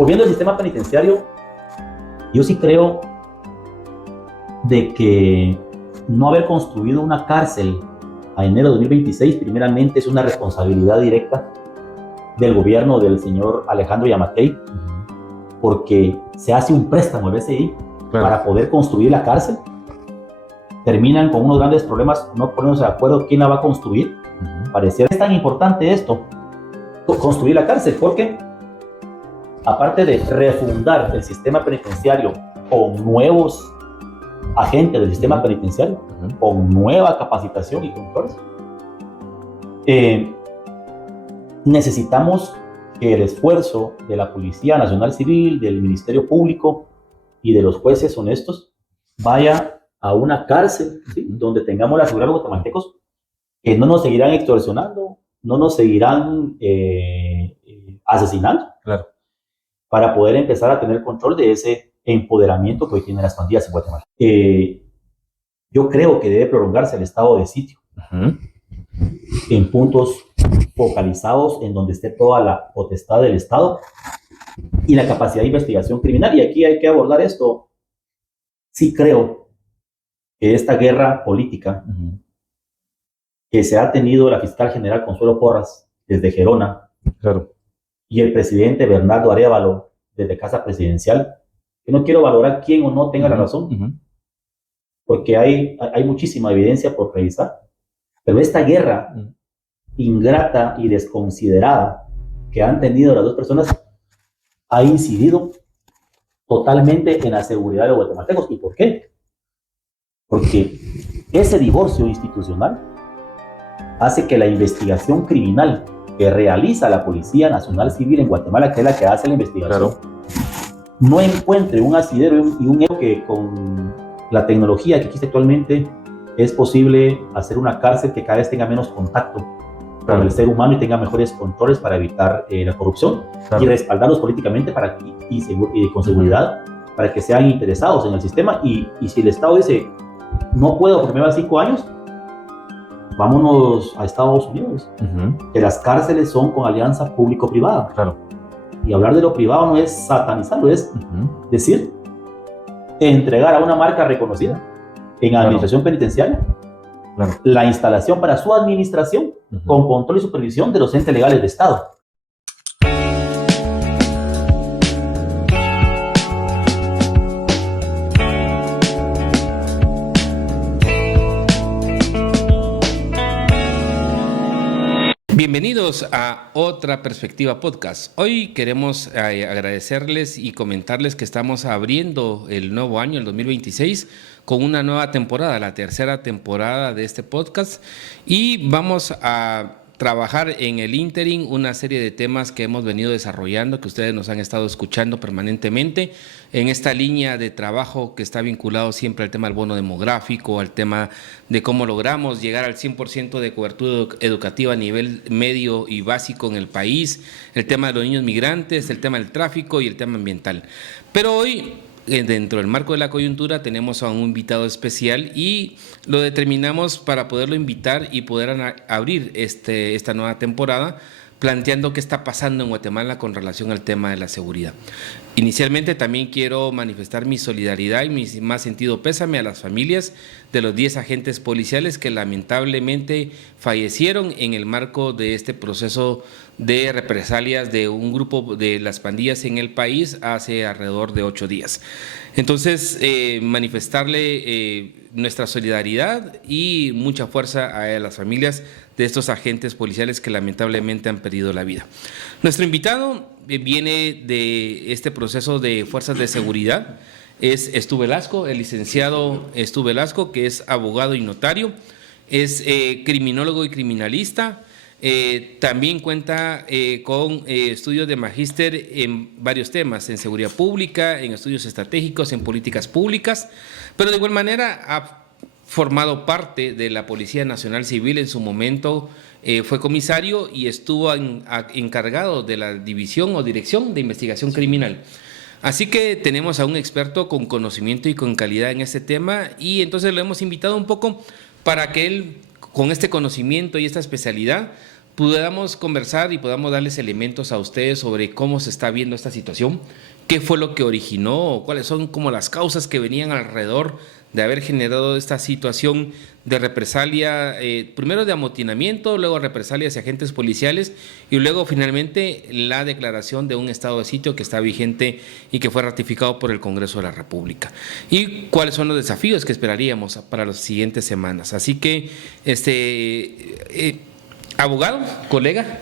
Volviendo al sistema penitenciario, yo sí creo de que no haber construido una cárcel a enero de 2026, primeramente es una responsabilidad directa del gobierno del señor Alejandro Yamatei, porque se hace un préstamo al BCI para poder construir la cárcel. Terminan con unos grandes problemas, no poniéndose de acuerdo quién la va a construir. Pareciera que es tan importante esto, construir la cárcel, porque aparte de refundar el sistema penitenciario con nuevos agentes del sistema penitenciario, con nueva capacitación y controles, necesitamos que el esfuerzo de la Policía Nacional Civil, del Ministerio Público y de los jueces honestos vaya a una cárcel, ¿sí?, donde tengamos la seguridad de los guatemaltecos, que no nos seguirán extorsionando, no nos seguirán asesinando, claro, para poder empezar a tener control de ese empoderamiento que hoy tienen las pandillas en Guatemala. Yo creo que debe prolongarse el estado de sitio en puntos focalizados en donde esté toda la potestad del Estado y la capacidad de investigación criminal. Y aquí hay que abordar esto. Sí creo que esta guerra política que se ha tenido la fiscal general Consuelo Porras desde Gerona, claro, y el presidente Bernardo Arévalo desde Casa Presidencial, que no quiero valorar quién o no tenga la razón, porque hay muchísima evidencia por revisar, pero esta guerra ingrata y desconsiderada que han tenido las dos personas ha incidido totalmente en la seguridad de los guatemaltecos. ¿Y por qué? Porque ese divorcio institucional hace que la investigación criminal que realiza la Policía Nacional Civil en Guatemala, que es la que hace la investigación, claro, no encuentre un asidero y un eco que con la tecnología que existe actualmente es posible hacer una cárcel que cada vez tenga menos contacto con el ser humano y tenga mejores controles para evitar la corrupción, claro, y respaldarlos políticamente para con seguridad para que sean interesados en el sistema. Y si el Estado dice no puedo porque me va 5 años, vámonos a Estados Unidos, que las cárceles son con alianza público-privada. Claro. Y hablar de lo privado no es satanizarlo, es decir, entregar a una marca reconocida en administración penitenciaria la instalación para su administración con control y supervisión de los entes legales de Estado. Bienvenidos a Otra Perspectiva Podcast. Hoy queremos agradecerles y comentarles que estamos abriendo el nuevo año, el 2026, con una nueva temporada, la tercera temporada de este podcast, y vamos a trabajar en el ínterin una serie de temas que hemos venido desarrollando, que ustedes nos han estado escuchando permanentemente en esta línea de trabajo que está vinculado siempre al tema del bono demográfico, al tema de cómo logramos llegar al 100% de cobertura educativa a nivel medio y básico en el país, el tema de los niños migrantes, el tema del tráfico y el tema ambiental. Pero hoy, dentro del marco de la coyuntura, tenemos a un invitado especial y lo determinamos para poderlo invitar y poder abrir esta nueva temporada planteando qué está pasando en Guatemala con relación al tema de la seguridad. Inicialmente también quiero manifestar mi solidaridad y mi más sentido pésame a las familias de los 10 agentes policiales que lamentablemente fallecieron en el marco de este proceso de represalias de un grupo de las pandillas en el país hace alrededor de 8 días. Entonces, manifestarle nuestra solidaridad y mucha fuerza a las familias de estos agentes policiales que lamentablemente han perdido la vida. Nuestro invitado viene de este proceso de fuerzas de seguridad, es Estu Velasco, el licenciado Estu Velasco, que es abogado y notario, es criminólogo y criminalista. También cuenta con estudios de magíster en varios temas, en seguridad pública, en estudios estratégicos, en políticas públicas, pero de igual manera ha formado parte de la Policía Nacional Civil. En su momento fue comisario y estuvo encargado de la división o dirección de investigación criminal. Así que tenemos a un experto con conocimiento y con calidad en este tema, y entonces lo hemos invitado un poco para que él, con este conocimiento y esta especialidad, podamos conversar y podamos darles elementos a ustedes sobre cómo se está viendo esta situación, qué fue lo que originó, o cuáles son como las causas que venían alrededor de haber generado esta situación de represalia, primero de amotinamiento, luego represalia hacia agentes policiales y luego finalmente la declaración de un estado de sitio que está vigente y que fue ratificado por el Congreso de la República. Y cuáles son los desafíos que esperaríamos para las siguientes semanas. Así que, abogado, colega,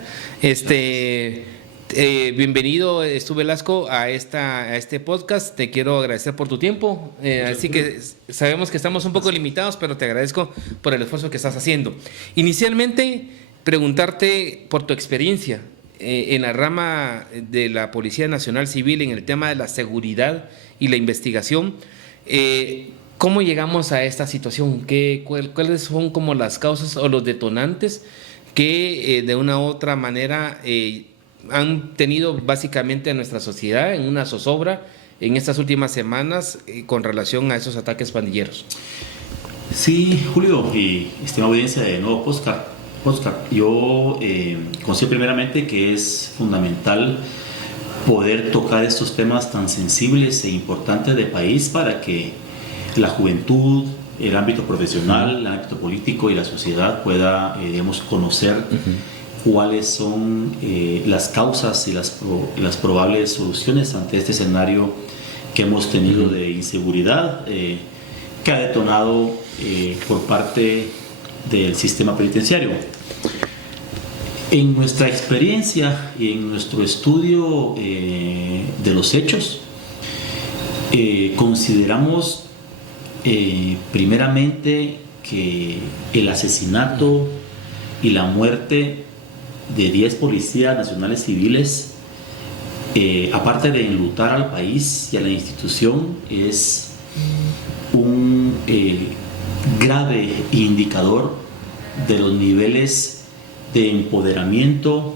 bienvenido, Stu Velasco, a este podcast. Te quiero agradecer por tu tiempo. Así que sabemos que estamos un poco limitados, pero te agradezco por el esfuerzo que estás haciendo. Inicialmente, preguntarte por tu experiencia en la rama de la Policía Nacional Civil en el tema de la seguridad y la investigación. ¿Cómo llegamos a esta situación? ¿Cuáles son como las causas o los detonantes que de una u otra manera han tenido básicamente a nuestra sociedad en una zozobra en estas últimas semanas con relación a esos ataques pandilleros? Sí, Julio y estimada audiencia de nuevo podcast, yo considero primeramente que es fundamental poder tocar estos temas tan sensibles e importantes del país para que la juventud, el ámbito profesional, el ámbito político y la sociedad pueda, conocer cuáles son las causas y las probables soluciones ante este escenario que hemos tenido de inseguridad que ha detonado por parte del sistema penitenciario. En nuestra experiencia y en nuestro estudio de los hechos, consideramos primeramente que el asesinato y la muerte de 10 policías nacionales civiles, aparte de enlutar al país y a la institución, es un grave indicador de los niveles de empoderamiento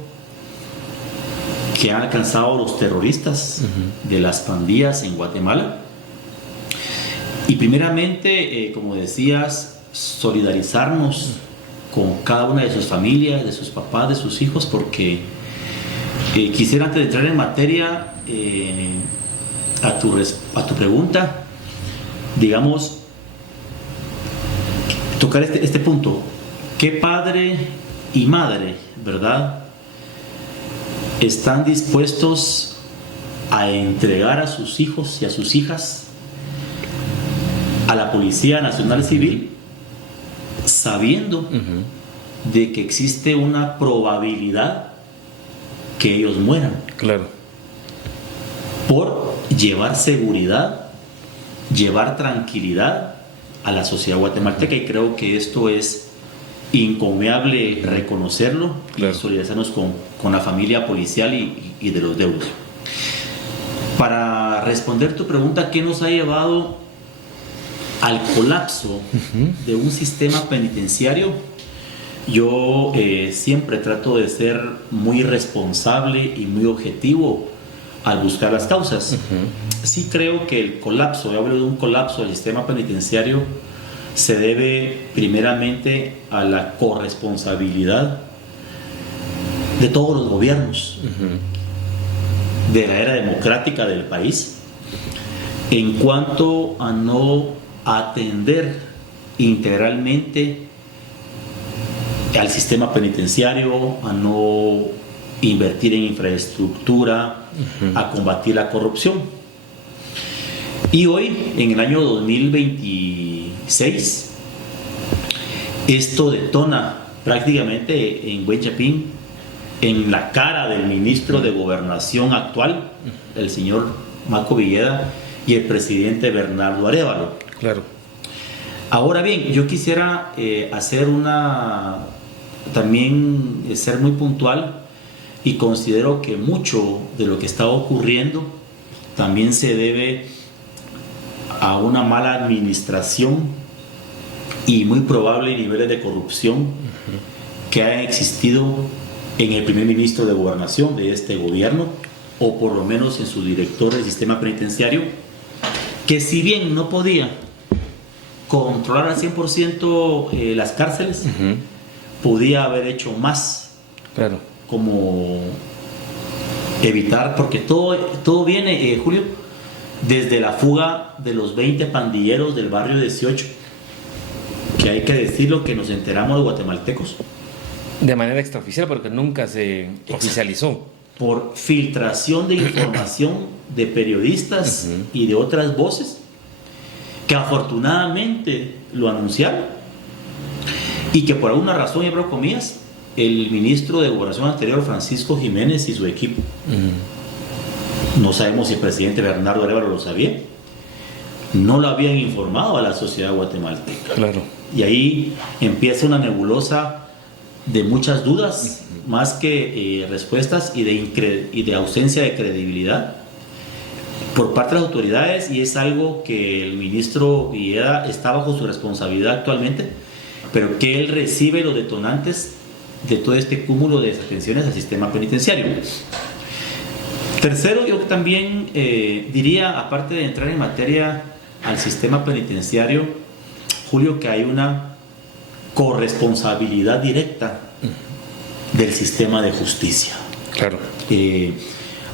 que han alcanzado los terroristas de las pandillas en Guatemala. Y primeramente, como decías, solidarizarnos con cada una de sus familias, de sus papás, de sus hijos, porque quisiera, antes de entrar en materia, a tu pregunta, digamos, tocar este punto. ¿Qué padre y madre, verdad, están dispuestos a entregar a sus hijos y a sus hijas a la Policía Nacional Civil, sabiendo de que existe una probabilidad que ellos mueran? Claro. Por llevar seguridad, llevar tranquilidad a la sociedad guatemalteca, y creo que esto es incomiable reconocerlo, claro, y solidarizarnos con la familia policial y de los deudos. Para responder tu pregunta, ¿qué nos ha llevado al colapso de un sistema penitenciario? Yo siempre trato de ser muy responsable y muy objetivo al buscar las causas. Sí creo que el colapso, yo hablo de un colapso del sistema penitenciario, se debe primeramente a la corresponsabilidad de todos los gobiernos de la era democrática del país en cuanto a no atender integralmente al sistema penitenciario, a no invertir en infraestructura, a combatir la corrupción. Y hoy, en el año 2026, esto detona prácticamente en Huenchapín, en la cara del ministro de Gobernación actual, el señor Marco Villeda, y el presidente Bernardo Arévalo. Claro. Ahora bien, yo quisiera también ser muy puntual, y considero que mucho de lo que está ocurriendo también se debe a una mala administración y muy probable niveles de corrupción que han existido en el primer ministro de Gobernación de este gobierno, o por lo menos en su director del sistema penitenciario, que si bien no podía controlar al 100% las cárceles, podía haber hecho más Claro. como evitar, porque todo viene, Julio, desde la fuga de los 20 pandilleros del barrio 18, que hay que decirlo, que nos enteramos de guatemaltecos. De manera extraoficial, porque nunca se oficializó. Por filtración de información de periodistas y de otras voces, que afortunadamente lo anunciaron, y que por alguna razón, y abro comillas, el ministro de Gobernación anterior, Francisco Jiménez, y su equipo, no sabemos si el presidente Bernardo Arévalo lo sabía, no lo habían informado a la sociedad guatemalteca. Claro. Y ahí empieza una nebulosa de muchas dudas, más que respuestas, y de ausencia de credibilidad por parte de las autoridades, y es algo que el ministro Villeda está bajo su responsabilidad actualmente, pero que él recibe los detonantes de todo este cúmulo de desatenciones al sistema penitenciario. Tercero, yo también diría, aparte de entrar en materia al sistema penitenciario, Julio, que hay una corresponsabilidad directa del sistema de justicia. Claro.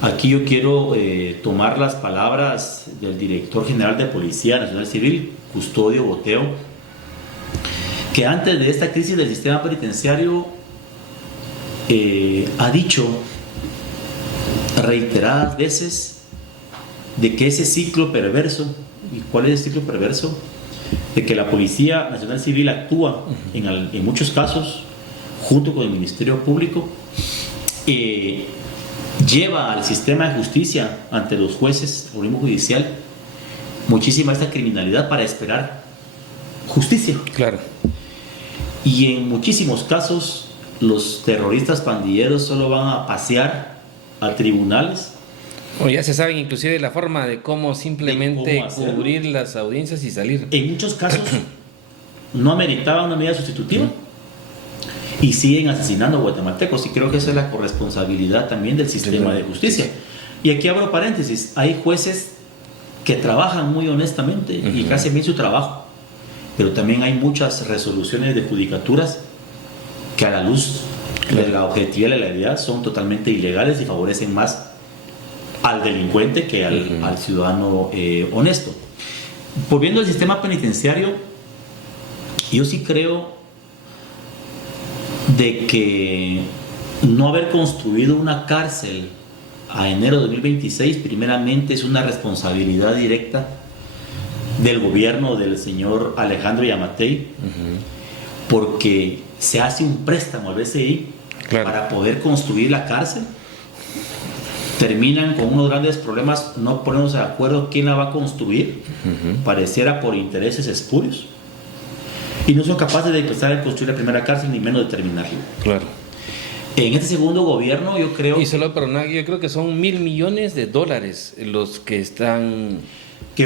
Aquí yo quiero tomar las palabras del director general de Policía Nacional Civil, Custodio Boteo, que antes de esta crisis del sistema penitenciario ha dicho reiteradas veces de que ese ciclo perverso, ¿y cuál es el ciclo perverso? De que la Policía Nacional Civil actúa en muchos casos junto con el Ministerio Público, lleva al sistema de justicia ante los jueces, el organismo judicial, muchísima esta criminalidad para esperar justicia. Claro. Y en muchísimos casos los terroristas pandilleros solo van a pasear a tribunales. O ya se saben inclusive la forma de cómo simplemente cubrir las audiencias y salir. En muchos casos no ameritaba una medida sustitutiva y siguen asesinando a guatemaltecos, y creo que esa es la corresponsabilidad también del sistema de justicia. Y aquí abro paréntesis, hay jueces que trabajan muy honestamente y que hacen bien su trabajo, pero también hay muchas resoluciones de judicaturas que, a la luz de la objetividad y la legalidad, son totalmente ilegales y favorecen más al delincuente que al ciudadano honesto. Volviendo al sistema penitenciario, yo sí creo de que no haber construido una cárcel a enero de 2026 primeramente es una responsabilidad directa del gobierno del señor Alejandro Yamatei, porque se hace un préstamo al BCI para poder construir la cárcel. Terminan con unos grandes problemas, no ponernos de acuerdo quién la va a construir, pareciera por intereses espurios, y no son capaces de empezar a construir la primera cárcel, ni menos de terminarla. Claro. En este segundo gobierno, yo creo... Y solo, pero no, yo creo que son $1,000 millones los que están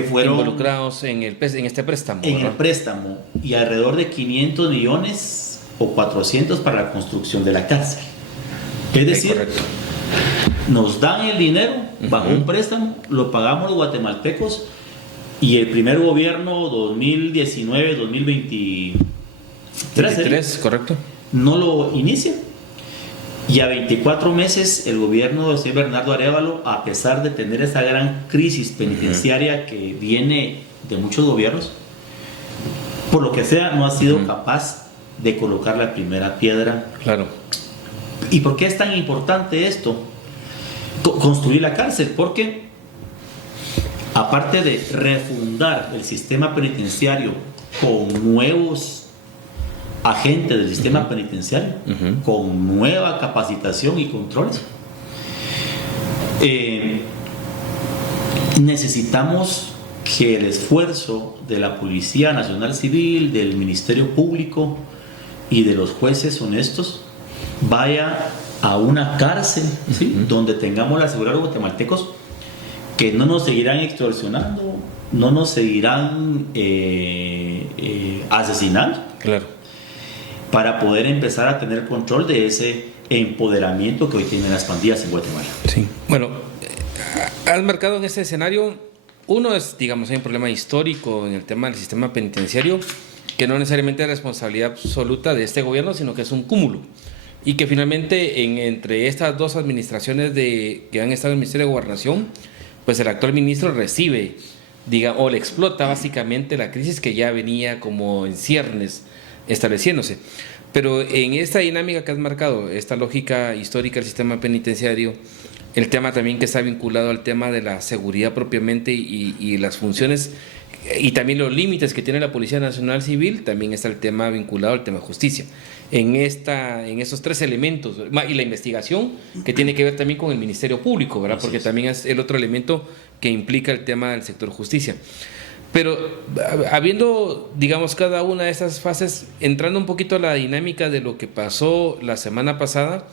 fueron involucrados en este préstamo. En ¿verdad? el préstamo, y alrededor de 500 millones o 400 para la construcción de la cárcel. Es decir, nos dan el dinero bajo un préstamo, lo pagamos los guatemaltecos, y el primer gobierno 2019-2023 correcto, no lo inicia, y a 24 meses el gobierno de José Bernardo Arévalo, a pesar de tener esa gran crisis penitenciaria que viene de muchos gobiernos, por lo que sea, no ha sido capaz de colocar la primera piedra. Claro. ¿Y por qué es tan importante esto? Construir la cárcel, porque aparte de refundar el sistema penitenciario con nuevos agentes del sistema penitenciario, con nueva capacitación y controles, necesitamos que el esfuerzo de la Policía Nacional Civil, del Ministerio Público y de los jueces honestos vaya a una cárcel, ¿sí? Donde tengamos la seguridad de los guatemaltecos, que no nos seguirán extorsionando, no nos seguirán asesinando. Claro. Para poder empezar a tener control de ese empoderamiento que hoy tienen las pandillas en Guatemala. Sí. Bueno, has marcado en este escenario, uno es, digamos, hay un problema histórico en el tema del sistema penitenciario, que no necesariamente es responsabilidad absoluta de este gobierno, sino que es un cúmulo y que finalmente entre estas dos administraciones que han estado en el Ministerio de Gobernación, pues el actual ministro recibe, o le explota básicamente la crisis que ya venía como en ciernes estableciéndose. Pero en esta dinámica que has marcado, esta lógica histórica del sistema penitenciario, el tema también que está vinculado al tema de la seguridad propiamente y las funciones y también los límites que tiene la Policía Nacional Civil, también está el tema vinculado al tema de justicia. En estos tres elementos, y la investigación que tiene que ver también con el Ministerio Público, ¿verdad? Porque también es el otro elemento que implica el tema del sector justicia. Pero habiendo, digamos, cada una de esas fases, entrando un poquito a la dinámica de lo que pasó la semana pasada,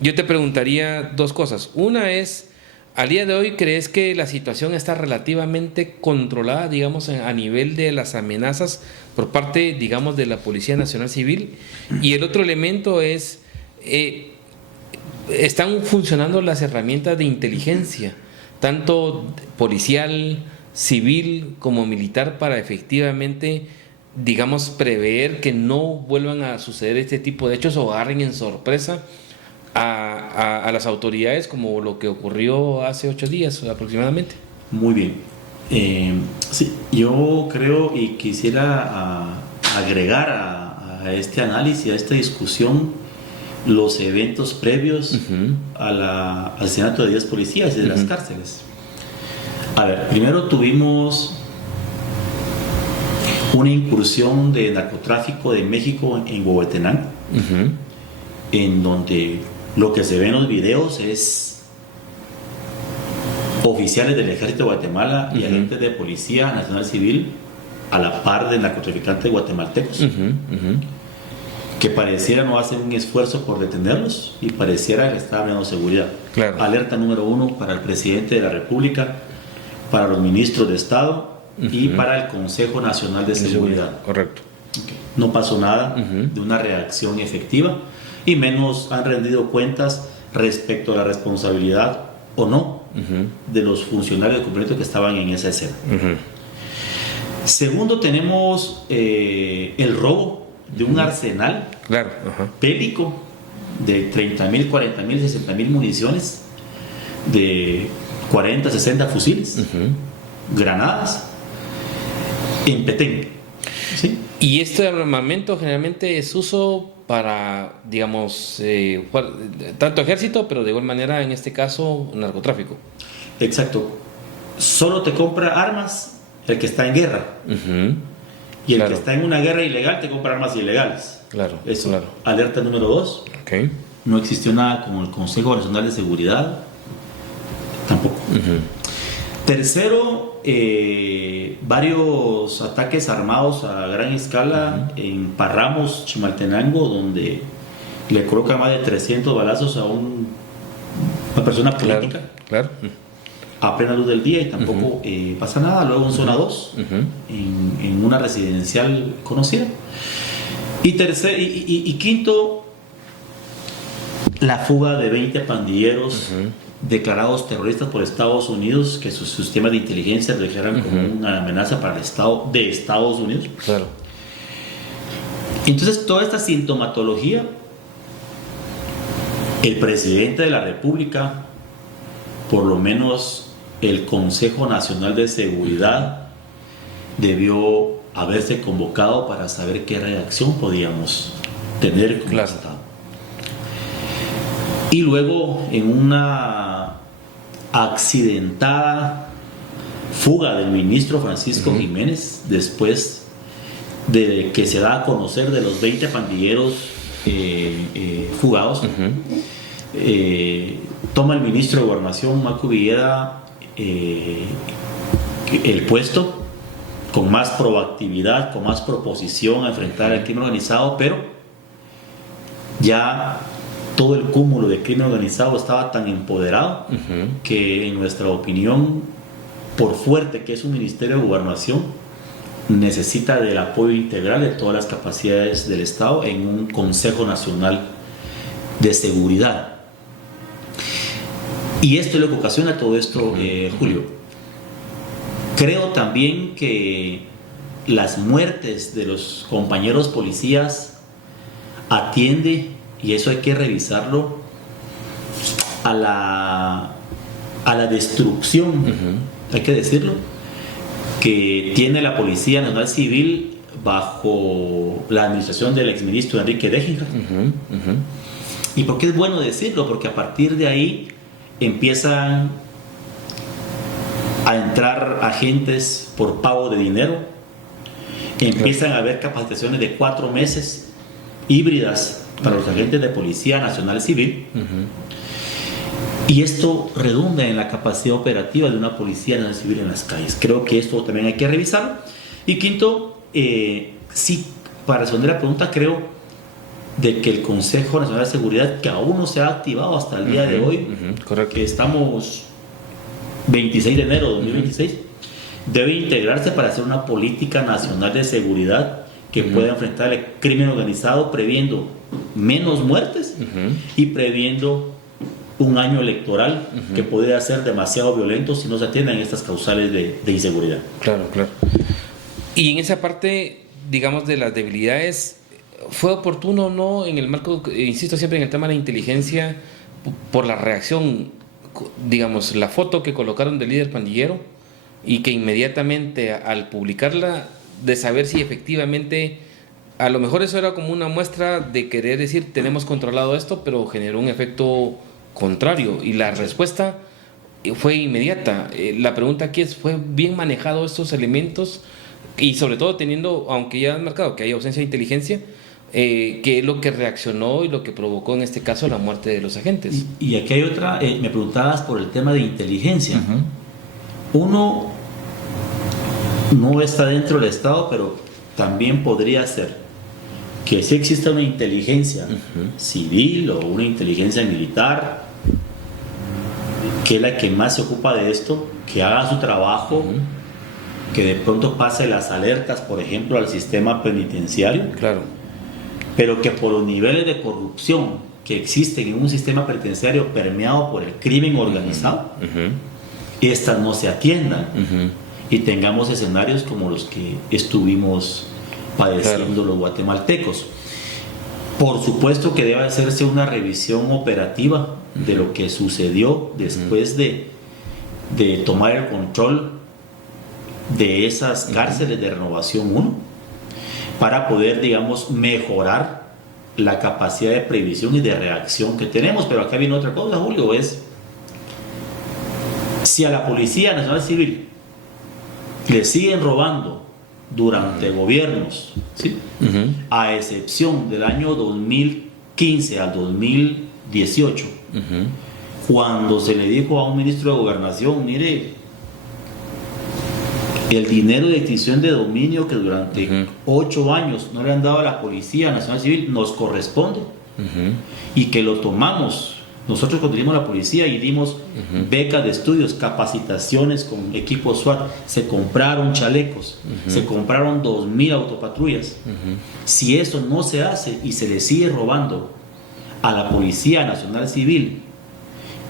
yo te preguntaría dos cosas. Una es, al día de hoy, ¿crees que la situación está relativamente controlada, digamos, a nivel de las amenazas por parte, digamos, de la Policía Nacional Civil? Y el otro elemento es, ¿están funcionando las herramientas de inteligencia, tanto policial, civil como militar, para efectivamente, digamos, prever que no vuelvan a suceder este tipo de hechos o agarren en sorpresa a las autoridades, como lo que ocurrió hace 8 días aproximadamente? Muy bien. Sí, yo creo y quisiera agregar a este análisis, a esta discusión, los eventos previos al asesinato de 10 policías y de las cárceles. A ver, primero tuvimos una incursión de narcotráfico de México en Huehuetenango, en donde lo que se ve en los videos es oficiales del Ejército de Guatemala y agentes de Policía Nacional Civil a la par de narcotraficantes guatemaltecos, que pareciera no hacer un esfuerzo por detenerlos y pareciera que está hablando de seguridad. Claro. Alerta número 1 para el presidente de la República, para los ministros de Estado y para el Consejo Nacional de Seguridad. Correcto. Okay. No pasó nada de una reacción efectiva, y menos han rendido cuentas respecto a la responsabilidad o no de los funcionarios de cumplimiento que estaban en esa escena. Segundo, tenemos el robo de un arsenal bélico de 30,000, 40,000, 60,000 municiones, de 40, 60 fusiles, granadas, en Petén. ¿Sí? Y este armamento generalmente es uso para, digamos, tanto ejército, pero de igual manera, en este caso, narcotráfico. Exacto. Solo te compra armas el que está en guerra. Y el que está en una guerra ilegal te compra armas ilegales. Claro. Eso. Claro. Alerta número 2. Okay. No existió nada como el Consejo Nacional de Seguridad. Tampoco. Tercero, varios ataques armados a gran escala en Parramos, Chimaltenango, donde le colocan más de 300 balazos a una persona política. Claro. A plena luz del día, y tampoco pasa nada. Luego en zona 2, en una residencial conocida. Y quinto, la fuga de 20 pandilleros declarados terroristas por Estados Unidos, que sus sistemas de inteligencia declaran como una amenaza para el Estado de Estados Unidos. Claro. Entonces, toda esta sintomatología, el presidente de la República, por lo menos el Consejo Nacional de Seguridad, debió haberse convocado para saber qué reacción podíamos tener como Estado. Y luego, en una accidentada fuga del ministro Francisco Jiménez, después de que se da a conocer de los 20 pandilleros fugados, toma el ministro de Gobernación, Marco Villeda, el puesto con más proactividad, con más proposición a enfrentar el crimen organizado, pero ya todo el cúmulo de crimen organizado estaba tan empoderado que, en nuestra opinión, por fuerte que es un ministerio de gobernación, necesita del apoyo integral de todas las capacidades del Estado en un Consejo Nacional de Seguridad. Y esto es lo que ocasiona todo esto, Julio. Creo también que las muertes de los compañeros policías atiende y eso hay que revisarlo, a la destrucción, hay que decirlo, que tiene la Policía Nacional Civil bajo la administración del exministro Enrique Dejingar. ¿Y por qué es bueno decirlo? Porque a partir de ahí empiezan a entrar agentes por pago de dinero, empiezan a haber capacitaciones de 4 meses híbridas para los agentes de Policía Nacional Civil, y esto redunda en la capacidad operativa de una Policía Nacional Civil en las calles. Creo que esto también hay que revisarlo. Y quinto, sí, para responder la pregunta, creo de que el Consejo Nacional de Seguridad, que aún no se ha activado hasta el día de hoy, que estamos 26 de enero de 2026, debe integrarse para hacer una política nacional de seguridad que pueda enfrentar el crimen organizado, previendo menos muertes y previendo un año electoral que podría ser demasiado violento si no se atienden estas causales de inseguridad. Claro. Y en esa parte, digamos, de las debilidades, ¿fue oportuno o no en el marco, insisto siempre en el tema de la inteligencia, por la reacción, digamos, la foto que colocaron del líder pandillero y que inmediatamente al publicarla, de saber si efectivamente, a lo mejor eso era como una muestra de querer decir tenemos controlado esto, pero generó un efecto contrario y la respuesta fue inmediata? La pregunta aquí es, ¿fue bien manejado estos elementos? Y sobre todo teniendo, aunque ya han marcado que hay ausencia de inteligencia, ¿qué es lo que reaccionó y lo que provocó en este caso la muerte de los agentes? Y aquí hay otra, me preguntabas por el tema de inteligencia. Uno no está dentro del Estado, pero también podría ser que sí exista una inteligencia civil o una inteligencia militar, que es la que más se ocupa de esto, que haga su trabajo, que de pronto pase las alertas, por ejemplo, al sistema penitenciario, pero que por los niveles de corrupción que existen en un sistema penitenciario permeado por el crimen organizado, estas no se atiendan y tengamos escenarios como los que estuvimos padeciendo los guatemaltecos. Por supuesto que debe hacerse una revisión operativa de lo que sucedió después de tomar el control de esas cárceles de Renovación 1, para poder, digamos, mejorar la capacidad de previsión y de reacción que tenemos. Pero acá viene otra cosa, Julio, es si a la Policía Nacional Civil le siguen robando durante gobiernos, ¿sí? A excepción del año 2015 al 2018, cuando se le dijo a un ministro de Gobernación, mire, el dinero de extinción de dominio que durante 8 años no le han dado a la Policía Nacional Civil nos corresponde, y que lo tomamos nosotros cuando dimos la policía y dimos becas de estudios, capacitaciones con equipos SWAT, se compraron chalecos, se compraron 2,000 autopatrullas. Si eso no se hace y se le sigue robando a la Policía Nacional Civil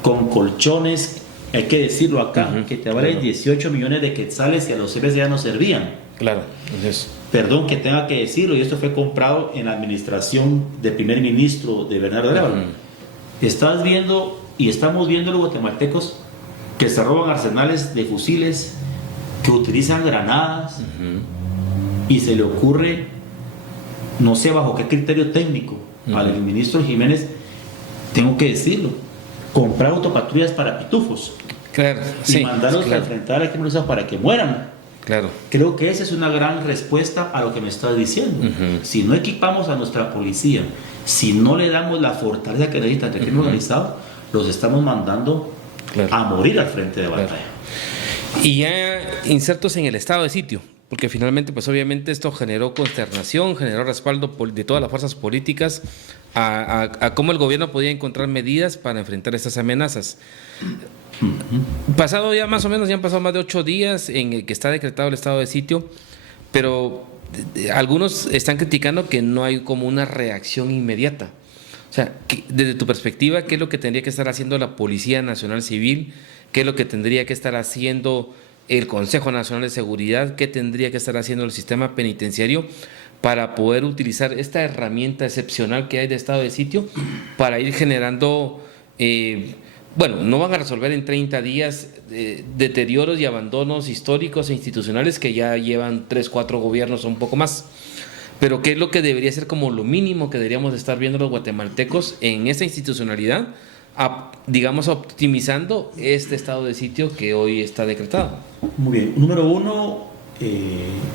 con colchones, hay que decirlo acá, que te valen 18 millones de quetzales y a los CBS ya no servían. Perdón que tenga que decirlo, y esto fue comprado en la administración del primer ministro de Bernardo Arevalo. Estás viendo y estamos viendo los guatemaltecos que se roban arsenales de fusiles, que utilizan granadas, y se le ocurre, no sé bajo qué criterio técnico, al ministro Jiménez, tengo que decirlo, comprar autopatrullas para pitufos y mandarlos a enfrentar al crimen para que mueran. Creo que esa es una gran respuesta a lo que me estás diciendo. Si no equipamos a nuestra policía, si no le damos la fortaleza que necesita el crimen organizado, los estamos mandando a morir al frente de batalla. Y ya insertos en el estado de sitio, porque finalmente, pues obviamente esto generó consternación, generó respaldo de todas las fuerzas políticas a cómo el gobierno podía encontrar medidas para enfrentar estas amenazas. Pasado ya más o menos, ya han pasado más de 8 días en el que está decretado el estado de sitio, pero algunos están criticando que no hay como una reacción inmediata. O sea, desde tu perspectiva, ¿qué es lo que tendría que estar haciendo la Policía Nacional Civil? ¿Qué es lo que tendría que estar haciendo el Consejo Nacional de Seguridad? ¿Qué tendría que estar haciendo el sistema penitenciario para poder utilizar esta herramienta excepcional que hay de estado de sitio para ir generando, bueno, no van a resolver en 30 días deterioros y abandonos históricos e institucionales que ya llevan 3, 4 gobiernos o un poco más. Pero ¿qué es lo que debería ser como lo mínimo que deberíamos estar viendo los guatemaltecos en esa institucionalidad, digamos, optimizando este estado de sitio que hoy está decretado? Muy bien. Número 1,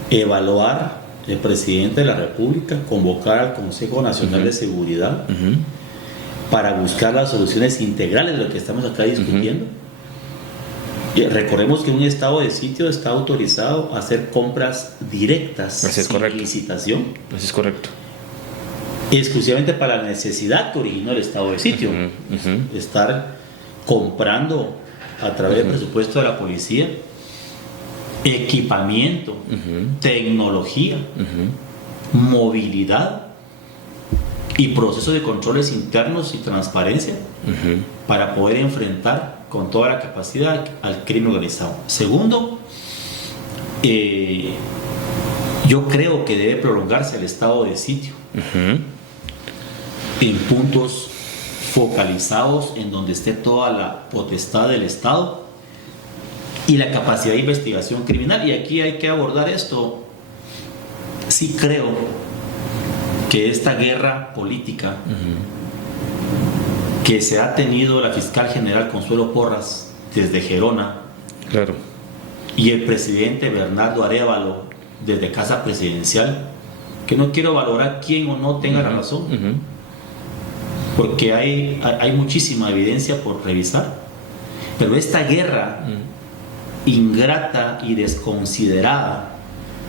evaluar el presidente de la República, convocar al Consejo Nacional de Seguridad para buscar las soluciones integrales de lo que estamos acá discutiendo. Y recordemos que un estado de sitio está autorizado a hacer compras directas sin licitación. Eso es correcto. Exclusivamente para la necesidad que originó el estado de sitio. Estar comprando a través del presupuesto de la policía equipamiento, tecnología, movilidad y procesos de controles internos y transparencia para poder enfrentar con toda la capacidad al crimen organizado. Segundo, yo creo que debe prolongarse el estado de sitio en puntos focalizados en donde esté toda la potestad del Estado y la capacidad de investigación criminal. Y aquí hay que abordar esto. Sí creo que esta guerra política que se ha tenido la fiscal general Consuelo Porras desde Gerona, claro, y el presidente Bernardo Arévalo desde Casa Presidencial, que no quiero valorar quién o no tenga la razón, porque hay muchísima evidencia por revisar, pero esta guerra ingrata y desconsiderada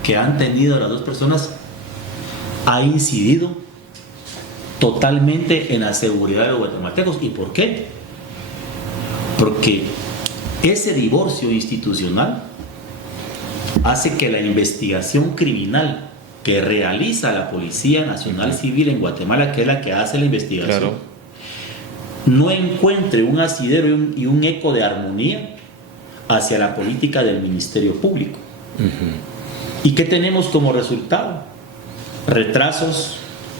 que han tenido las dos personas ha incidido totalmente en la seguridad de los guatemaltecos. ¿Y por qué? Porque ese divorcio institucional hace que la investigación criminal que realiza la Policía Nacional Civil en Guatemala, que es la que hace la investigación, claro, no encuentre un asidero y un eco de armonía hacia la política del Ministerio Público. ¿Y qué tenemos como resultado? Retrasos,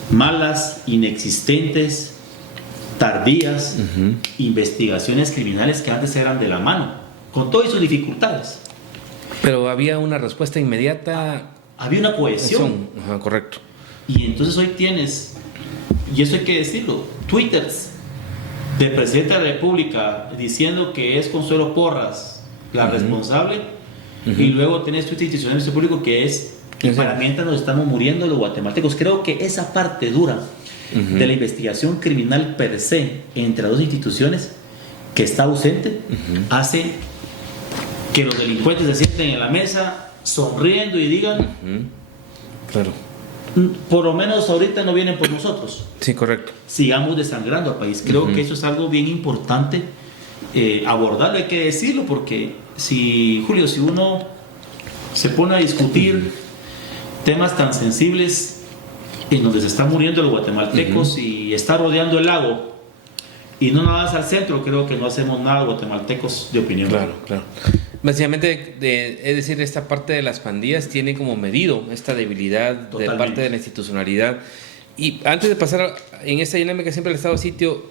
malas, inexistentes, tardías, investigaciones criminales que antes eran de la mano, con todas sus dificultades. Pero había una respuesta inmediata. Había una cohesión. Correcto. Y entonces hoy tienes, y eso hay que decirlo, twitters del presidente de la República diciendo que es Consuelo Porras la responsable, y luego tenés Twitter institucional del Ministerio Público que es que para mientras nos estamos muriendo los guatemaltecos. Creo que esa parte dura de la investigación criminal per se entre las dos instituciones que está ausente hace que los delincuentes se sienten en la mesa sonriendo y digan claro, por lo menos ahorita no vienen por nosotros. Sí, correcto. Sigamos desangrando al país. Creo que eso es algo bien importante abordarlo, hay que decirlo, porque si uno se pone a discutir temas tan sensibles en donde se están muriendo los guatemaltecos y está rodeando el lago y no nada más al centro, creo que no hacemos nada guatemaltecos de opinión. Claro, claro. Básicamente, es decir, esta parte de las pandillas tiene como medido esta debilidad de parte de la institucionalidad. Y antes de pasar en esta dinámica siempre al estado de sitio,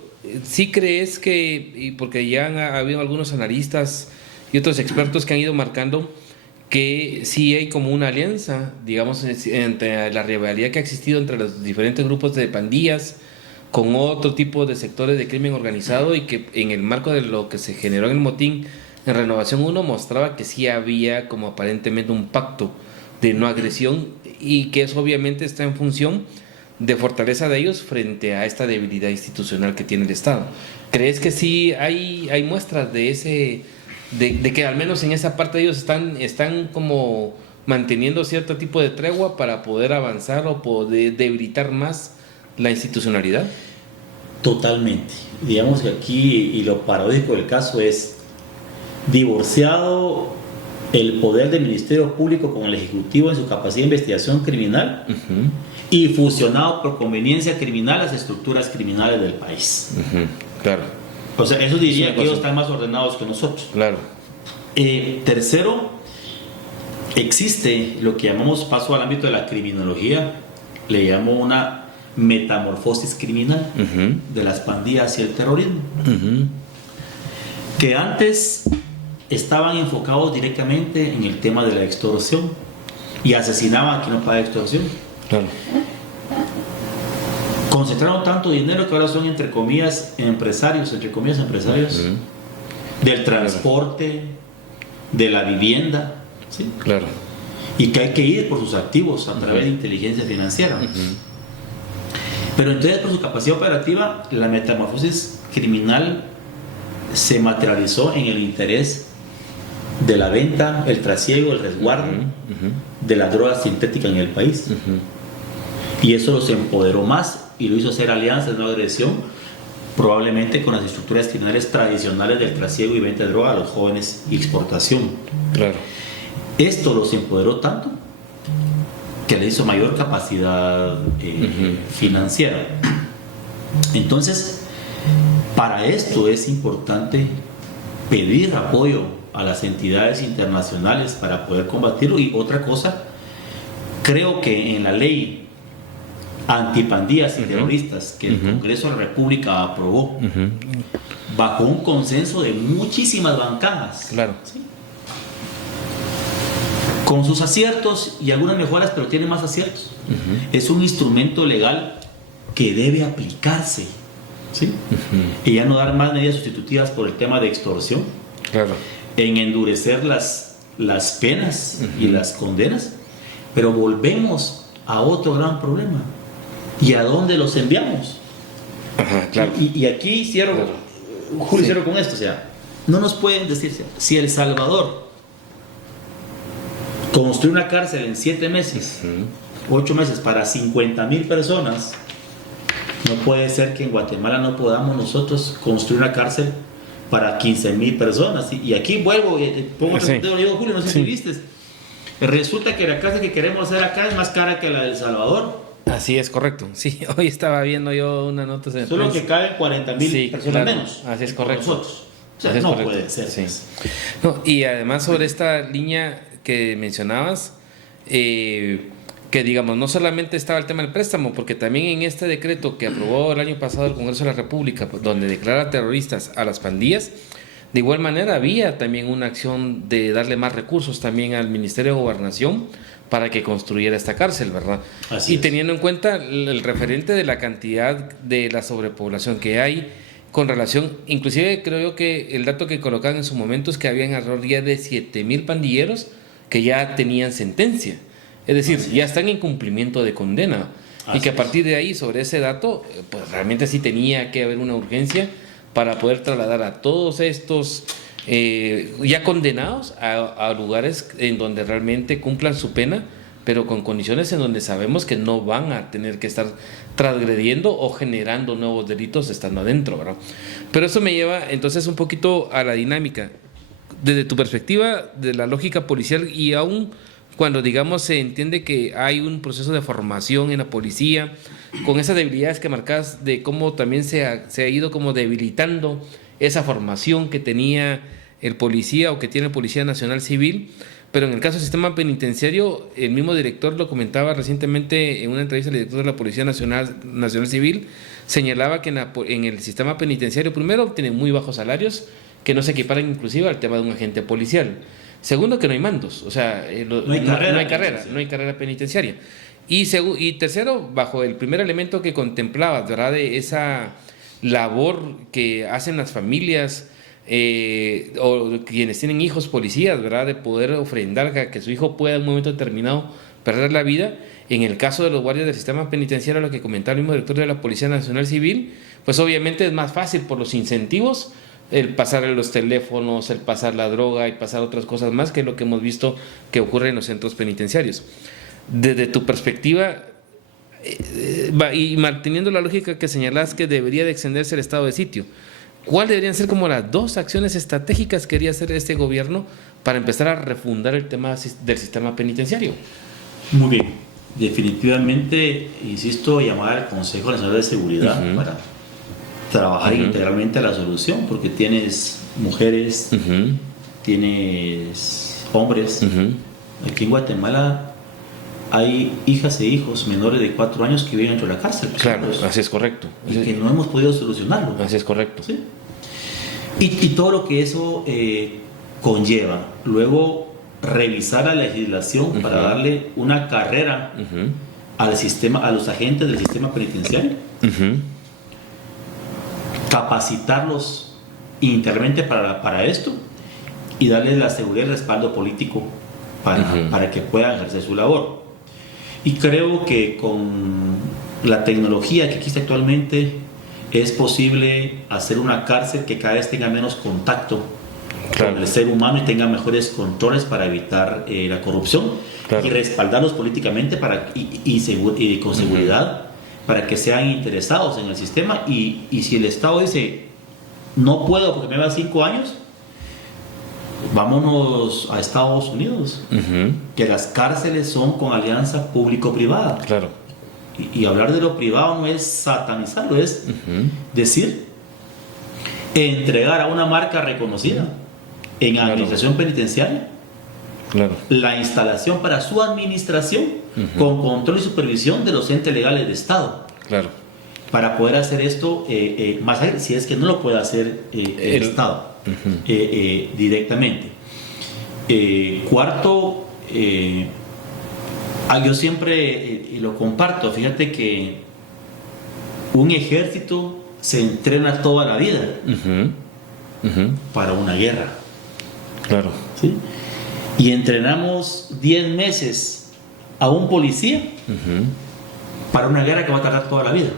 ¿sí crees que, y porque ya han habido algunos analistas y otros expertos que han ido marcando que sí hay como una alianza, digamos, entre la rivalidad que ha existido entre los diferentes grupos de pandillas con otro tipo de sectores de crimen organizado, y que en el marco de lo que se generó en el motín en Renovación 1 mostraba que sí había como aparentemente un pacto de no agresión, y que eso obviamente está en función de fortaleza de ellos frente a esta debilidad institucional que tiene el Estado? ¿Crees que sí hay muestras de ese, de que al menos en esa parte ellos están como manteniendo cierto tipo de tregua para poder avanzar o poder debilitar más la institucionalidad? Totalmente. Digamos que aquí, y lo paradójico del caso es, divorciado el poder del Ministerio Público con el Ejecutivo en su capacidad de investigación criminal, y fusionado por conveniencia criminal las estructuras criminales del país. Claro. O sea, eso diría que ellos están más ordenados que nosotros. Claro. Tercero, existe lo que llamamos paso al ámbito de la criminología, le llamo una metamorfosis criminal de las pandillas y el terrorismo, que antes estaban enfocados directamente en el tema de la extorsión y asesinaban a quien no paga extorsión. Claro. Concentraron tanto dinero que ahora son, entre comillas, empresarios del transporte, de la vivienda, ¿sí? Claro. Y que hay que ir por sus activos a través de inteligencia financiera. Pero entonces, por su capacidad operativa, la metamorfosis criminal se materializó en el interés de la venta, el trasiego, el resguardo de las drogas sintéticas en el país. Y eso los empoderó más y lo hizo hacer alianzas, no agresión, probablemente con las estructuras criminales tradicionales del trasiego y venta de droga a los jóvenes y exportación. Claro. Esto los empoderó tanto que les hizo mayor capacidad financiera. Entonces, para esto es importante pedir apoyo a las entidades internacionales para poder combatirlo. Y otra cosa, creo que en la ley antipandillas y terroristas que el Congreso de la República aprobó bajo un consenso de muchísimas bancadas, claro, ¿sí? Con sus aciertos y algunas mejoras, pero tiene más aciertos. Es un instrumento legal que debe aplicarse, ¿sí? Y ya no dar más medidas sustitutivas por el tema de extorsión, claro, en endurecer las penas y las condenas. Pero volvemos a otro gran problema: ¿y a dónde los enviamos? Claro. Y aquí cierro, claro. Julio, cierro con esto. O sea, no nos pueden decir, si El Salvador construye una cárcel en 7 meses, 8 meses para 50,000 personas, no puede ser que en Guatemala no podamos nosotros construir una cárcel para 15,000 personas. Y aquí vuelvo, pongo el dedo, digo, Julio, no sé si viste, resulta que la cárcel que queremos hacer acá es más cara que la de El Salvador. Así es, correcto. Sí, hoy estaba viendo yo una nota de solo prensa que caben 40,000 personas menos. Así es, correcto. Nosotros. O sea, no puede ser. Sí. No, y además sobre esta línea que mencionabas, que digamos, no solamente estaba el tema del préstamo, porque también en este decreto que aprobó el año pasado el Congreso de la República, donde declara terroristas a las pandillas, de igual manera había también una acción de darle más recursos también al Ministerio de Gobernación para que construyera esta cárcel, ¿verdad? Así y es. Teniendo en cuenta el referente de la cantidad de la sobrepoblación que hay con relación, inclusive creo yo que el dato que colocaban en su momento es que habían alrededor ya de 7,000 pandilleros que ya tenían sentencia, es decir, ya están en cumplimiento de condena. Y que a partir de ahí, sobre ese dato, pues realmente sí tenía que haber una urgencia para poder trasladar a todos estos ya condenados a lugares en donde realmente cumplan su pena, pero con condiciones en donde sabemos que no van a tener que estar transgrediendo o generando nuevos delitos estando adentro, ¿verdad? Pero eso me lleva entonces un poquito a la dinámica. Desde tu perspectiva de la lógica policial, y aún cuando, digamos, se entiende que hay un proceso de formación en la policía, con esas debilidades que marcas de cómo también se ha ido como debilitando esa formación que tenía el policía o que tiene el Policía Nacional Civil, pero en el caso del sistema penitenciario, el mismo director lo comentaba recientemente en una entrevista, el director de la Policía Nacional Civil señalaba que en el sistema penitenciario, primero, tienen muy bajos salarios, que no se equiparan inclusive al tema de un agente policial. Segundo, que no hay mandos, o sea, no hay carrera penitenciaria. Y tercero, bajo el primer elemento que contemplaba, ¿verdad?, de esa labor que hacen las familias o quienes tienen hijos policías, ¿verdad?, de poder ofrendar a que su hijo pueda en un momento determinado perder la vida. En el caso de los guardias del sistema penitenciario, lo que comentaba el mismo director de la Policía Nacional Civil, pues obviamente es más fácil por los incentivos, el pasar los teléfonos, el pasar la droga y pasar otras cosas más, que es lo que hemos visto que ocurre en los centros penitenciarios. Desde tu perspectiva, y manteniendo la lógica que señalás que debería de extenderse el estado de sitio, ¿cuáles deberían ser como las 2 acciones estratégicas que quería hacer este gobierno para empezar a refundar el tema del sistema penitenciario? Muy bien, definitivamente, insisto, llamar al Consejo Nacional de Seguridad para trabajar integralmente a la solución, porque tienes mujeres, tienes hombres. Aquí en Guatemala hay hijas e hijos menores de 4 años que viven dentro de la cárcel. Claro, así es correcto. Y que no hemos podido solucionarlo. Así es correcto. ¿Sí? Y todo lo que eso conlleva. Luego, revisar la legislación para darle una carrera al sistema, a los agentes del sistema penitenciario. Capacitarlos internamente para esto y darles la seguridad y el respaldo político para que puedan ejercer su labor. Y creo que con la tecnología que existe actualmente es posible hacer una cárcel que cada vez tenga menos contacto con el ser humano y tenga mejores controles para evitar la corrupción y respaldarlos políticamente y con seguridad para que sean interesados en el sistema. Y si el Estado dice no puedo porque me va 5 años, vámonos a Estados Unidos, que las cárceles son con alianza público-privada. Claro. Y hablar de lo privado no es satanizarlo, es decir, entregar a una marca reconocida en administración penitenciaria la instalación para su administración con control y supervisión de los entes legales de Estado. Para poder hacer esto, más allá, si es que no lo puede hacer el Estado directamente. Cuarto, yo siempre lo comparto, fíjate que un ejército se entrena toda la vida para una guerra. ¿Sí? Y entrenamos 10 meses a un policía para una guerra que va a tardar toda la vida.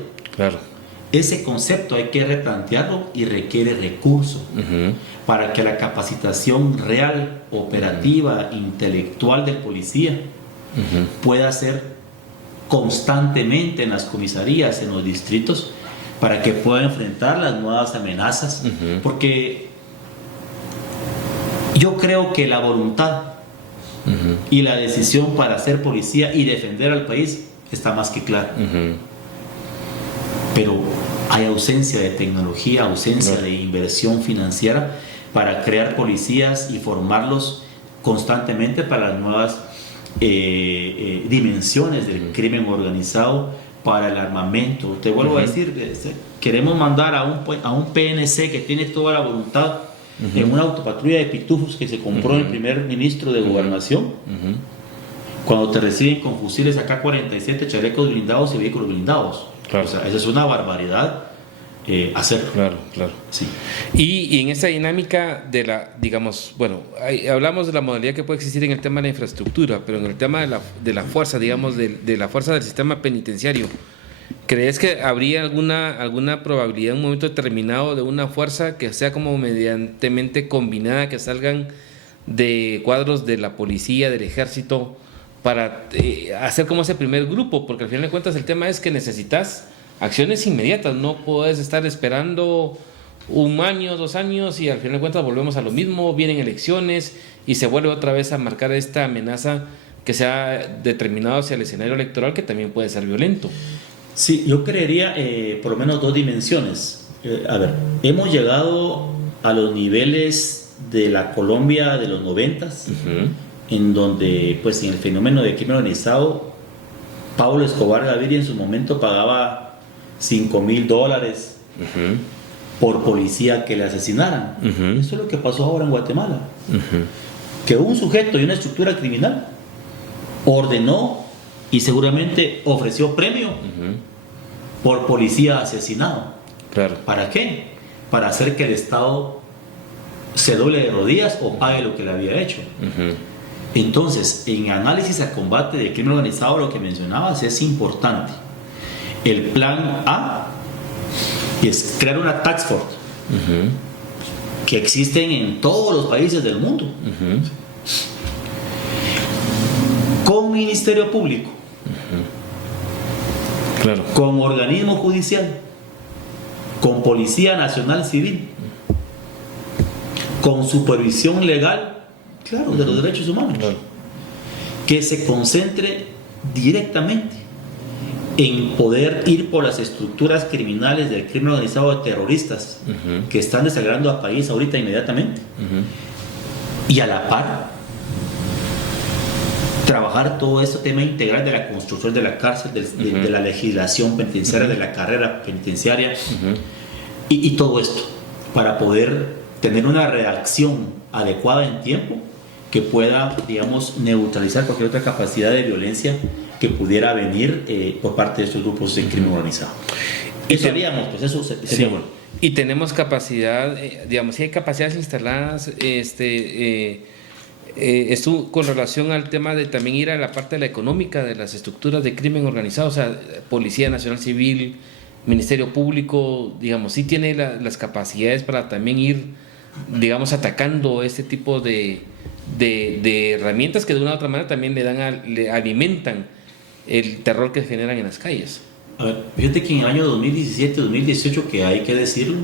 Ese concepto hay que replantearlo y requiere recursos para que la capacitación real, operativa, intelectual del policía pueda ser constantemente en las comisarías, en los distritos, para que pueda enfrentar las nuevas amenazas. Porque yo creo que la voluntad y la decisión para ser policía y defender al país está más que clara. Pero hay ausencia de tecnología, ausencia de inversión financiera para crear policías y formarlos constantemente para las nuevas dimensiones del crimen organizado, para el armamento. Te vuelvo a decir, queremos mandar a un PNC que tiene toda la voluntad en una autopatrulla de pitufos que se compró el primer ministro de Gobernación, cuando te reciben con fusiles AK-47, chalecos blindados y vehículos blindados. O sea, eso es una barbaridad hacerlo. Sí. Y en esa dinámica de digamos, bueno, hablamos de la modalidad que puede existir en el tema de la infraestructura, pero en el tema de la fuerza, digamos, de la fuerza del sistema penitenciario, ¿crees que habría alguna probabilidad en un momento determinado de una fuerza que sea como mediantemente combinada, que salgan de cuadros de la policía, del ejército, para hacer como ese primer grupo? Porque al final de cuentas el tema es que necesitas acciones inmediatas, no puedes estar esperando 1 año, 2 años y al final de cuentas volvemos a lo mismo, vienen elecciones y se vuelve otra vez a marcar esta amenaza que se ha determinado hacia el escenario electoral, que también puede ser violento. Sí, yo creería por lo menos 2 dimensiones. A ver, hemos llegado a los niveles de la Colombia de los 90s, en donde pues en el fenómeno de crimen organizado, Pablo Escobar Gaviria en su momento pagaba $5,000 por policía que le asesinaran. Eso es lo que pasó ahora en Guatemala. Que un sujeto y una estructura criminal ordenó y seguramente ofreció premio por policía asesinado. ¿Para qué? Para hacer que el Estado se doble de rodillas o pague lo que le había hecho. Entonces, en análisis a combate de crimen organizado, lo que mencionabas es importante. El plan A es crear una task force que existen en todos los países del mundo, con ministerio público, con organismo judicial, con Policía Nacional Civil, con supervisión legal, de los derechos humanos, que se concentre directamente en poder ir por las estructuras criminales del crimen organizado de terroristas que están desagrando al país ahorita inmediatamente, y a la par trabajar todo este tema integral de la construcción de la cárcel, de la legislación penitenciaria, de la carrera penitenciaria, y todo esto, para poder tener una reacción adecuada en tiempo que pueda, digamos, neutralizar cualquier otra capacidad de violencia que pudiera venir por parte de estos grupos de crimen organizado. Eso haríamos, pues eso sería bueno. Y tenemos capacidad, digamos, si hay capacidades instaladas, esto con relación al tema de también ir a la parte de la económica de las estructuras de crimen organizado, o sea, Policía Nacional Civil, Ministerio Público, digamos, sí tiene las capacidades para también ir, digamos, atacando este tipo de herramientas que de una u otra manera también le alimentan el terror que generan en las calles. A ver, fíjate que en el año 2017-2018, que hay que decirlo,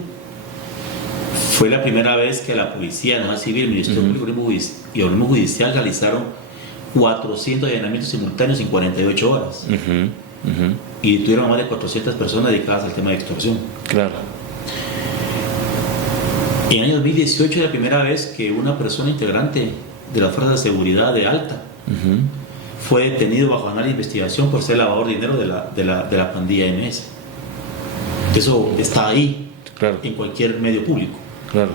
fue la primera vez que la Policía Nacional Civil, el Ministerio Público y el Organismo Judicial realizaron 400 allanamientos simultáneos en 48 horas. Y tuvieron más de 400 personas dedicadas al tema de extorsión. Claro. En el año 2018 era la primera vez que una persona integrante de las fuerzas de seguridad de Alta fue detenido bajo análisis de investigación por ser lavador de dinero de la pandilla MS. Eso está ahí, claro, en cualquier medio público. Claro.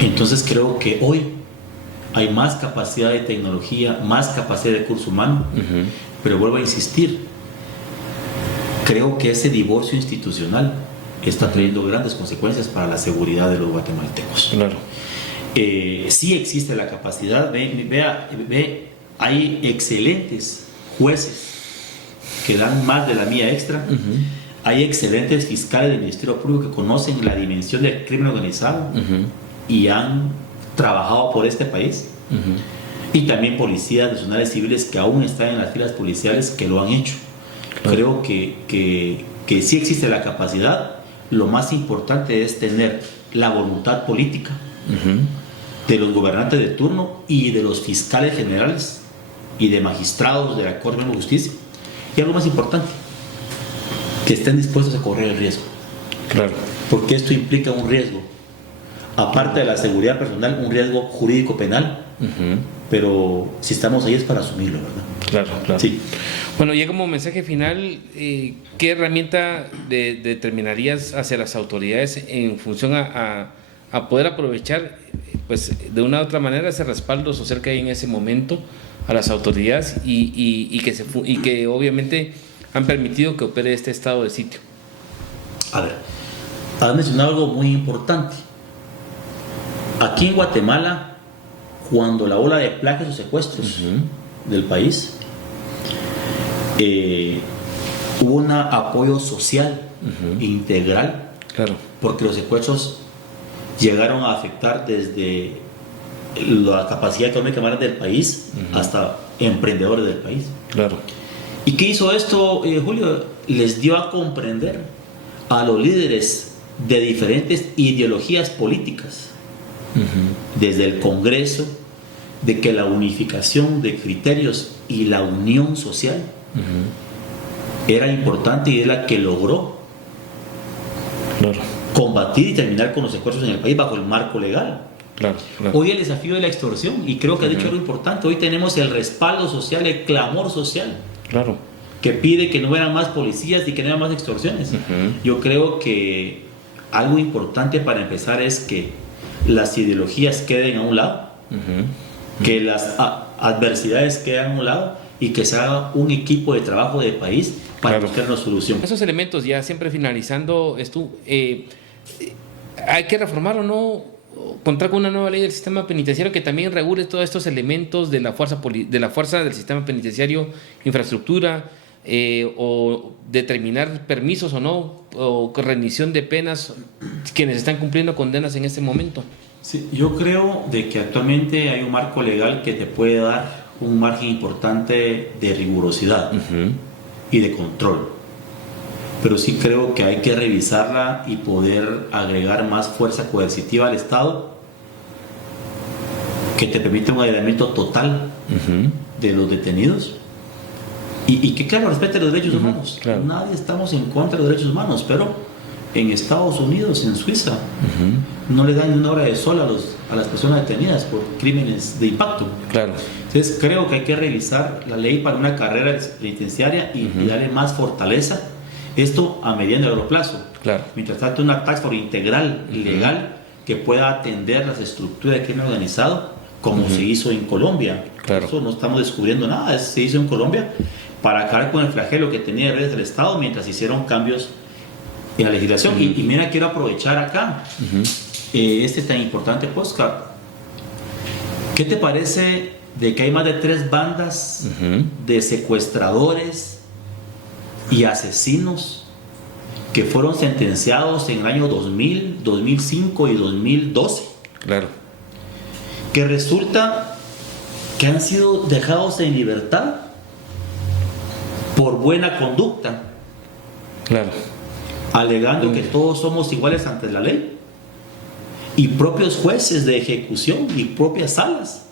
Entonces creo que hoy hay más capacidad de tecnología, más capacidad de recurso humano, pero vuelvo a insistir, creo que ese divorcio institucional está trayendo grandes consecuencias para la seguridad de los guatemaltecos. Claro. Sí existe la capacidad, hay excelentes jueces que dan más de la mía extra, hay excelentes fiscales del Ministerio Público que conocen la dimensión del crimen organizado y han trabajado por este país, y también policías nacionales civiles que aún están en las filas policiales que lo han hecho. Creo que sí existe la capacidad. Lo más importante es tener la voluntad política de los gobernantes de turno y de los fiscales generales y de magistrados de la Corte Suprema de Justicia, y algo más importante, que estén dispuestos a correr el riesgo. Claro. Porque esto implica un riesgo, aparte de la seguridad personal, un riesgo jurídico penal, pero si estamos ahí es para asumirlo, ¿verdad? Claro, claro. Sí. Bueno, ya como mensaje final, ¿qué herramienta determinarías hacia las autoridades en función a poder aprovechar, pues, de una u otra manera ese respaldo social que hay en ese momento a las autoridades y que obviamente han permitido que opere este estado de sitio? A ver, has mencionado algo muy importante. Aquí en Guatemala, cuando la ola de plagios o secuestros del país, hubo un apoyo social integral, claro, porque los secuestros llegaron a afectar desde la capacidad económica del país hasta emprendedores del país. Claro. ¿Y qué hizo esto, Julio? Les dio a comprender a los líderes de diferentes ideologías políticas, desde el Congreso, de que la unificación de criterios y la unión social era importante y es la que logró combatir y terminar con los secuestros en el país bajo el marco legal. Claro, claro. Hoy el desafío de la extorsión, y creo que has dicho algo importante, hoy tenemos el respaldo social, el clamor social, claro, que pide que no haya más policías y que no haya más extorsiones. Yo creo que algo importante para empezar es que las ideologías queden a un lado, que las adversidades queden a un lado y que se haga un equipo de trabajo de país para buscar una solución. Esos elementos, ya siempre finalizando esto, hay que reformar o no, contar con una nueva ley del sistema penitenciario que también regule todos estos elementos de la fuerza del sistema penitenciario, infraestructura, o determinar permisos o no, o rendición de penas quienes están cumpliendo condenas en este momento. Sí, yo creo de que actualmente hay un marco legal que te puede dar un margen importante de rigurosidad y de control, pero sí creo que hay que revisarla y poder agregar más fuerza coercitiva al Estado que te permita un aislamiento total de los detenidos y que, claro, respete los derechos humanos. Claro. Nadie estamos en contra de los derechos humanos, pero en Estados Unidos, en Suiza, no le dan ni una hora de sol a las personas detenidas por crímenes de impacto. Claro. Entonces creo que hay que revisar la ley para una carrera penitenciaria y darle más fortaleza. Esto a mediano y largo plazo. Claro. Mientras tanto, una task force integral y legal que pueda atender las estructuras de crimen organizado, como se hizo en Colombia. Claro. Eso no estamos descubriendo nada, se hizo en Colombia para acabar con el flagelo que tenía redes del Estado mientras hicieron cambios en la legislación. Y mira, quiero aprovechar acá este tan importante podcast. ¿Qué te parece de que hay más de 3 bandas de secuestradores y asesinos que fueron sentenciados en el año 2000, 2005 y 2012? Claro. Que resulta que han sido dejados en libertad por buena conducta. Claro. Alegando que todos somos iguales ante la ley. Y propios jueces de ejecución y propias salas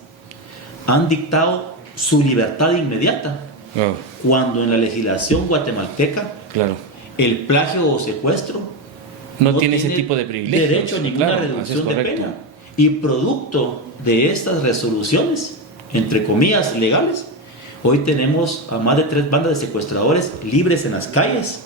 han dictado su libertad inmediata. Oh. Cuando en la legislación guatemalteca, claro, el plagio o secuestro no tiene ese tipo de privilegios. Derecho a ninguna reducción de pena. Y producto de estas resoluciones, entre comillas, legales, hoy tenemos a más de 3 bandas de secuestradores libres en las calles,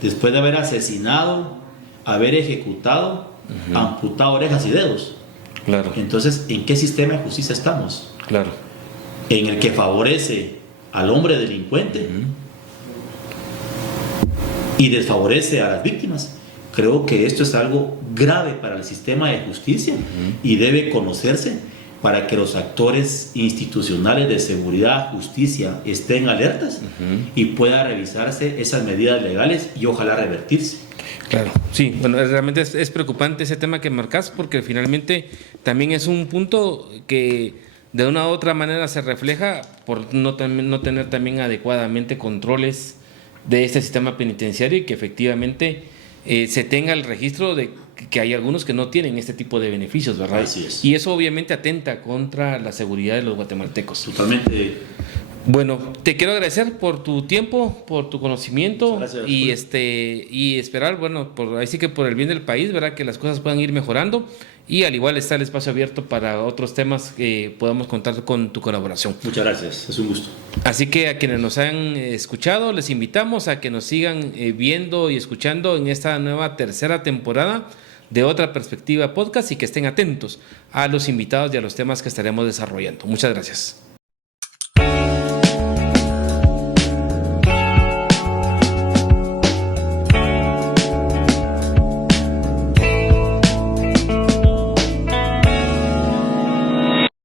después de haber asesinado, haber ejecutado, amputado orejas y dedos. Claro. Entonces, ¿en qué sistema de justicia estamos? Claro. En el que favorece al hombre delincuente y desfavorece a las víctimas. Creo que esto es algo grave para el sistema de justicia y debe conocerse para que los actores institucionales de seguridad, justicia estén alertas y pueda revisarse esas medidas legales y ojalá revertirse. Claro, sí, bueno, realmente es preocupante ese tema que marcas, porque finalmente también es un punto que de una u otra manera se refleja por no tener también adecuadamente controles de este sistema penitenciario y que efectivamente se tenga el registro de que hay algunos que no tienen este tipo de beneficios, ¿verdad? Así es. Y eso obviamente atenta contra la seguridad de los guatemaltecos. Totalmente. Bueno, te quiero agradecer por tu tiempo, por tu conocimiento y esperar, bueno, ahí sí que por el bien del país, ¿verdad? Que las cosas puedan ir mejorando y al igual está el espacio abierto para otros temas que podamos contar con tu colaboración. Muchas gracias, es un gusto. Así que a quienes nos han escuchado, les invitamos a que nos sigan viendo y escuchando en esta nueva tercera temporada de Otra Perspectiva Podcast y que estén atentos a los invitados y a los temas que estaremos desarrollando. Muchas gracias.